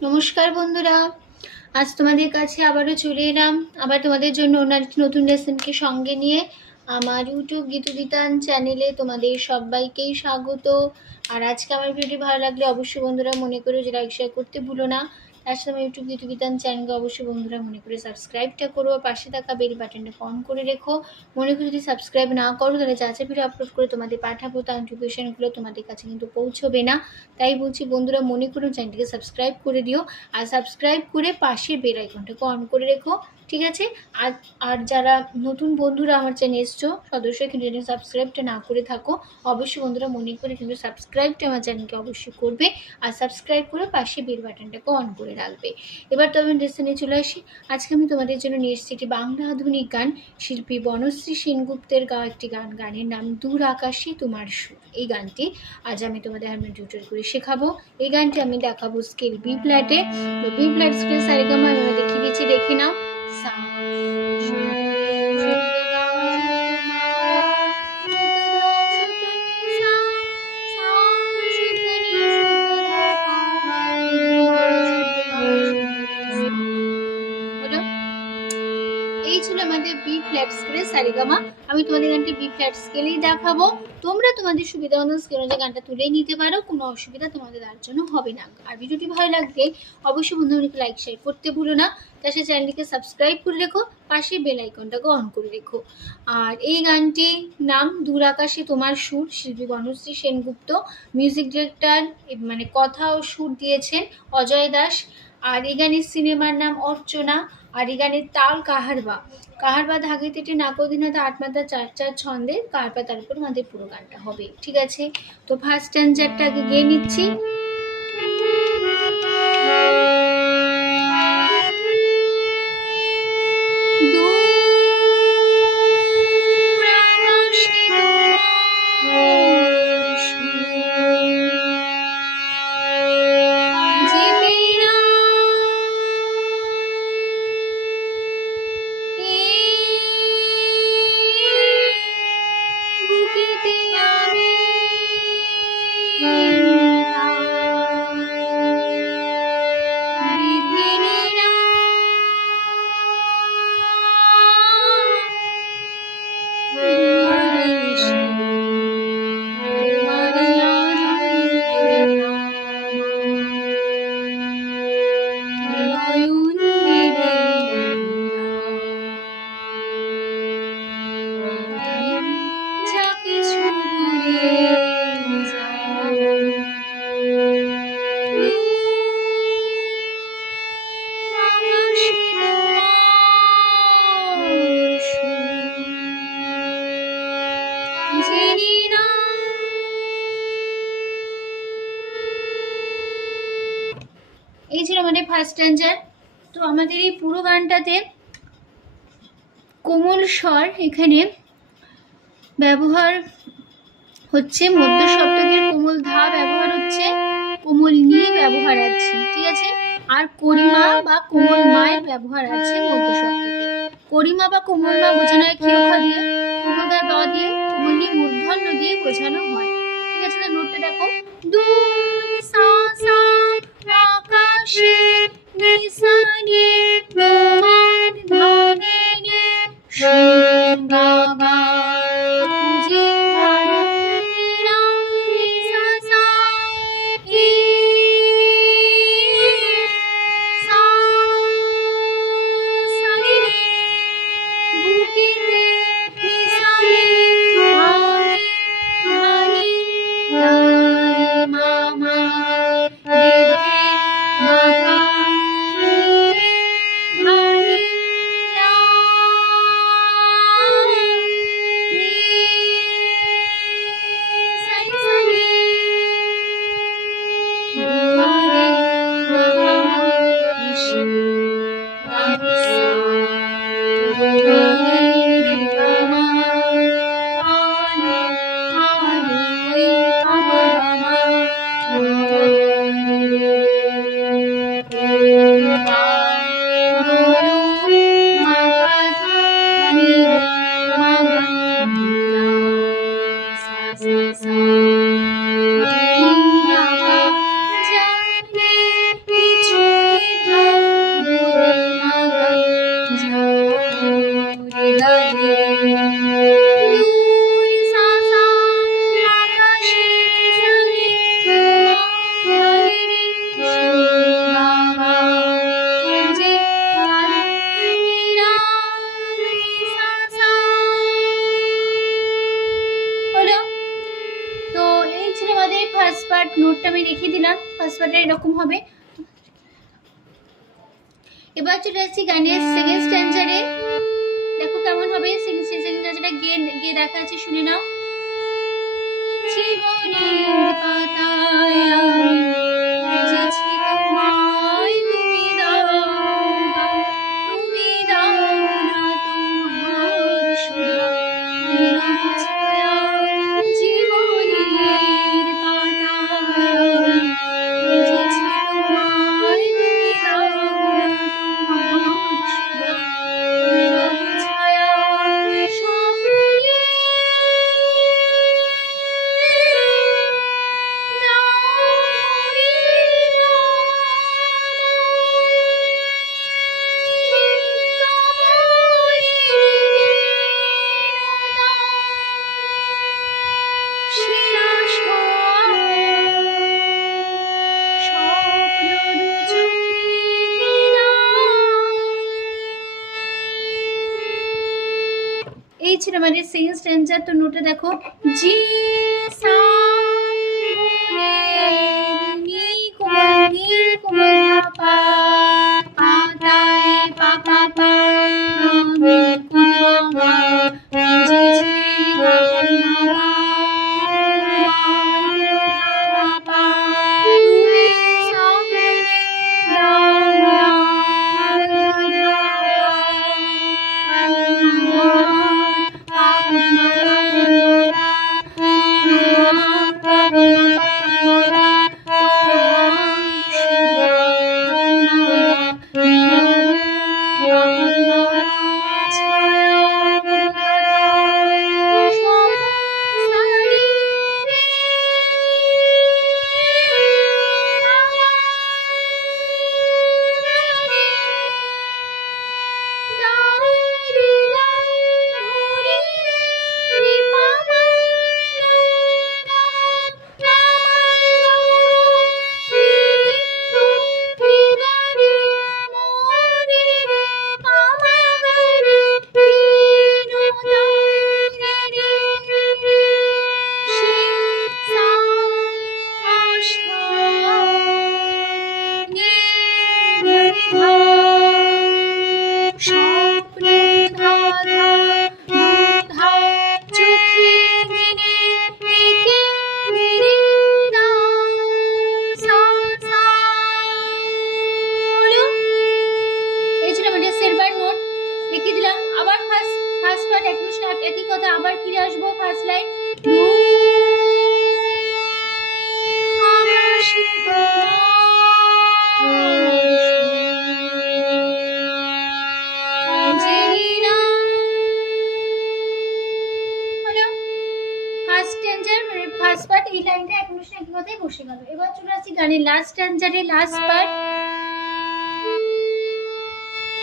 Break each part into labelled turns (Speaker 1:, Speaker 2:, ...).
Speaker 1: নমস্কার বন্ধুরা। আজ তোমাদের কাছে আবারও চলে এলাম। আবার তোমাদের জন্য অন্য নতুন লেসনকে সঙ্গে নিয়ে আমার ইউটিউব গীতু বিতান চ্যানেলে তোমাদের সবাইকেই স্বাগত। আর আজকে আমার ভিডিও ভালো লাগলে অবশ্যই বন্ধুরা মনে করে যে লাইক শেয়ার করতে ভুলো না। আমার ইউটিউব বিতান চ্যানেলকে অবশ্যই বন্ধুরা মনে করে সাবস্ক্রাইবটা করো, আর পাশে থাকা বেল বাটনটা অন করে রেখো। মনে করে যদি সাবস্ক্রাইব না করো, তাহলে যা ভিডিও আপলোড করে তোমাদের পাঠাবো, তার নোটিফিকেশানগুলো তোমাদের কাছে কিন্তু পৌঁছবে না। তাই বলছি বন্ধুরা, মনে করুন চ্যানেলটিকে সাবস্ক্রাইব করে দিও, আর সাবস্ক্রাইব করে পাশে বেল আইকনটাকে অন করে রেখো। ঠিক আছে? আর আর যারা নতুন বন্ধুরা আমার চ্যানেল এসছো, সদস্য কিন্তু সাবস্ক্রাইবটা না করে থাকো। অবশ্যই বন্ধুরা মনে করে কিন্তু সাবস্ক্রাইবটা আমার চ্যানেলকে অবশ্যই করবে। আর সাবস্ক্রাইব করে পাশে বেল বাটনটাকে অন করে রাখবে। এবার তবে ডেস্টিনে চলে আসি। আজকে আমি তোমাদের জন্য নিয়ে এসেছি একটি বাংলা আধুনিক গান। শিল্পী বনশ্রী সেনগুপ্তের গাওয়া একটি গান। গানের নাম দূর আকাশে তোমার সুর। এই গানটি আজ আমি তোমাদের হারমোনিয়াম করে শেখাবো। এই গানটি আমি দেখাবো স্কেল বি ফ্ল্যাটে তো বি ফ্ল্যাট স্কেল সারেগামা আমি দেখিয়ে দেখে নাও। এই ছিল আমাদের বি ফ্ল্যাট স্কেলে সারেগামা আমি তোমাদের গানটি বি ফ্ল্যাট স্কেলেই দেখাবো। তোমরা তোমাদের সুবিধা মতন স্কেল অনুযায়ী গানটা তুলে নিতে পারো, কোনো অসুবিধা তোমাদের তার জন্য হবে না। আর ভিডিওটি ভালো লাগলে অবশ্যই বন্ধুদেরকে লাইক শেয়ার করতে ভুলো না। তার সাথে চ্যানেলটিকে সাবস্ক্রাইব করে রেখো, পাশে বেল আইকনটাকে অন করে রেখো। আর এই গানটি নাম দূর আকাশে তোমার সুর শিল্পী বনশ্রী সেনগুপ্ত। মিউজিক ডিরেক্টর মানে কথা ও সুর দিয়েছেন অজয় দাস। আর এই গানের সিনেমার নাম অর্চনা, আর এই গানের তাল কাহারবা। কাহারবা ধাগে তেটে নাকদিনতা আটমাতা চার চার ছন্দে কাহারবা তার উপর আমাদের পুরো গানটা হবে। ঠিক আছে? তো ফার্স্ট স্ট্যান্ডারটা আগে গেয়ে নিচ্ছি। আমাদের ফার্স্ট স্ট্যান্ডার তো আমাদের এই পুরো গানটাতে কোমল স্বর এখানে ব্যবহার হচ্ছে, মধ্য সপ্তকের কোমল ধা ব্যবহার হচ্ছে, কোমল নি ব্যবহার আছে, ঠিক আছে? আর করিমা বা কোমল মায়ের ব্যবহার আছে মধ্য সপ্তকে করিমা বা কোমল মা বোঝানো হয় কিরখা দিয়ে, কোমল দা দ দিয়ে, কোমল নি মূর্ধন্য দিয়ে বোঝানো হয়। ঠিক আছে? তো নোটটা দেখো। সা সা আকাশে নিসানে তোমার Thank you. পার্ট আমি দেখিয়ে দিলাম পার্টে এরকম হবে। এবার চলে আসছি গানের সেকেন্ড স্ট্যান্ডারে দেখো কেমন হবে সেকেন্ড স্ট্যান্ডারটা গিয়ে গিয়ে দেখা আছে শুনে নাও। জীবনের পাতায় এই ছিল আমাদের সেকেন্ড স্ট্যান্ডার তো নোটে দেখো জি সা নি কোমল নি কোমল পার্ট এই লাইনটা এক শুনে কি কথাই বসে গেল। এবার চলে আসছি গানের লাস্ট স্ট্যান্ডারে লাস্ট পার্ট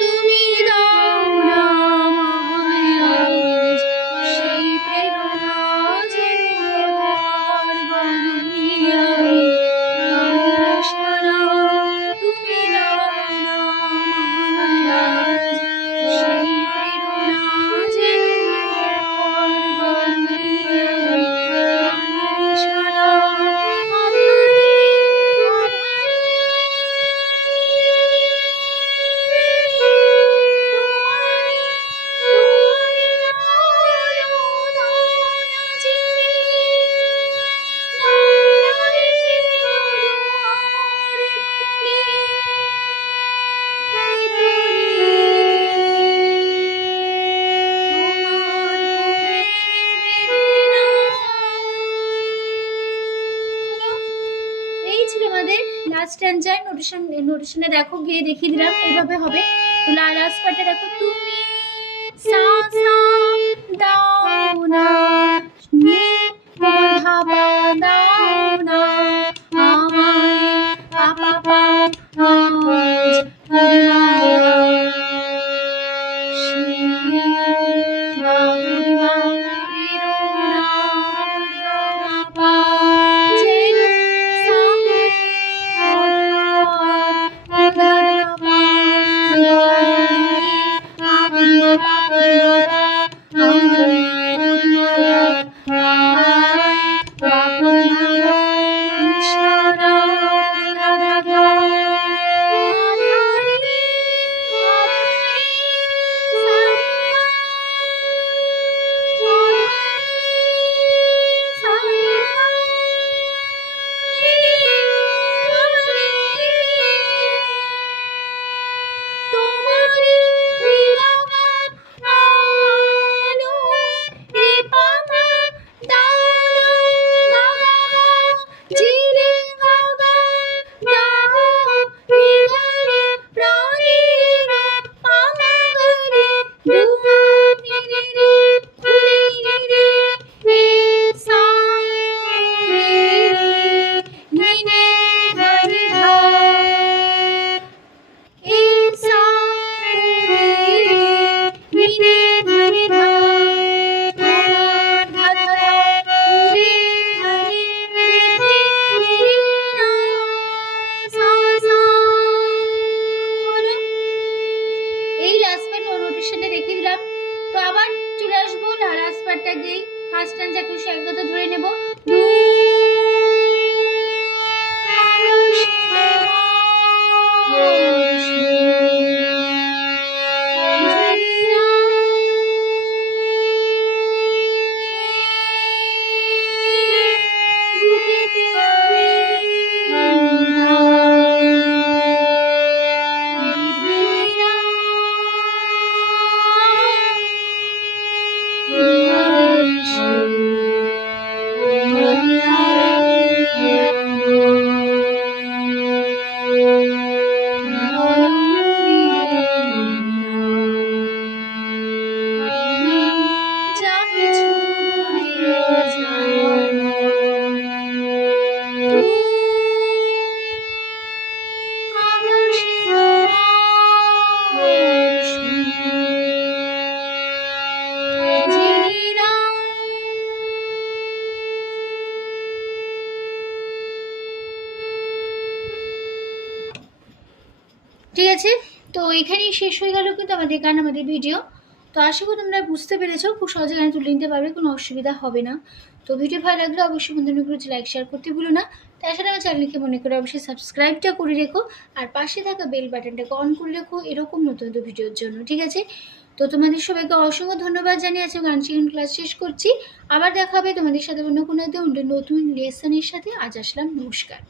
Speaker 1: তুমি দাও নোটিশন নোটিশনে দেখো, গিয়ে দেখিয়ে দিলাম, এভাবে হবে। তো লাস্ট পার্টে দেখো, তুমি সা সা দাও না। Hallelujah. স্ট্যান্ডটা দিয়েই ফার্স্ট স্ট্যান্ডটা একটু একগত ধরে নেব। দুই এখানেই শেষ হয়ে গেল কিন্তু আমাদের গান, আমাদের ভিডিও তো আশা করি তোমরা বুঝতে পেরেছ, খুব সহজে গান তুলে নিতে পারবে, কোনো অসুবিধা হবে না। তো ভিডিও ভালো লাগলে অবশ্যই বন্ধুগুলো লাইক শেয়ার করতে ভুলো না। তাছাড়া আমার চ্যানেলকে মনে করে অবশ্যই সাবস্ক্রাইবটা করে রেখো, আর পাশে থাকা বেল বাটনটাকে অন করে রেখো এরকম নতুন নতুন ভিডিওর জন্য, ঠিক আছে? তো তোমাদের সবাইকে অসংখ্য ধন্যবাদ জানিয়ে আজকে গান শিখন ক্লাস শেষ করছি। আবার দেখা হবে তোমাদের সাথে অন্য কোনো নতুন লেসনের সাথে। আজ আসলাম, নমস্কার।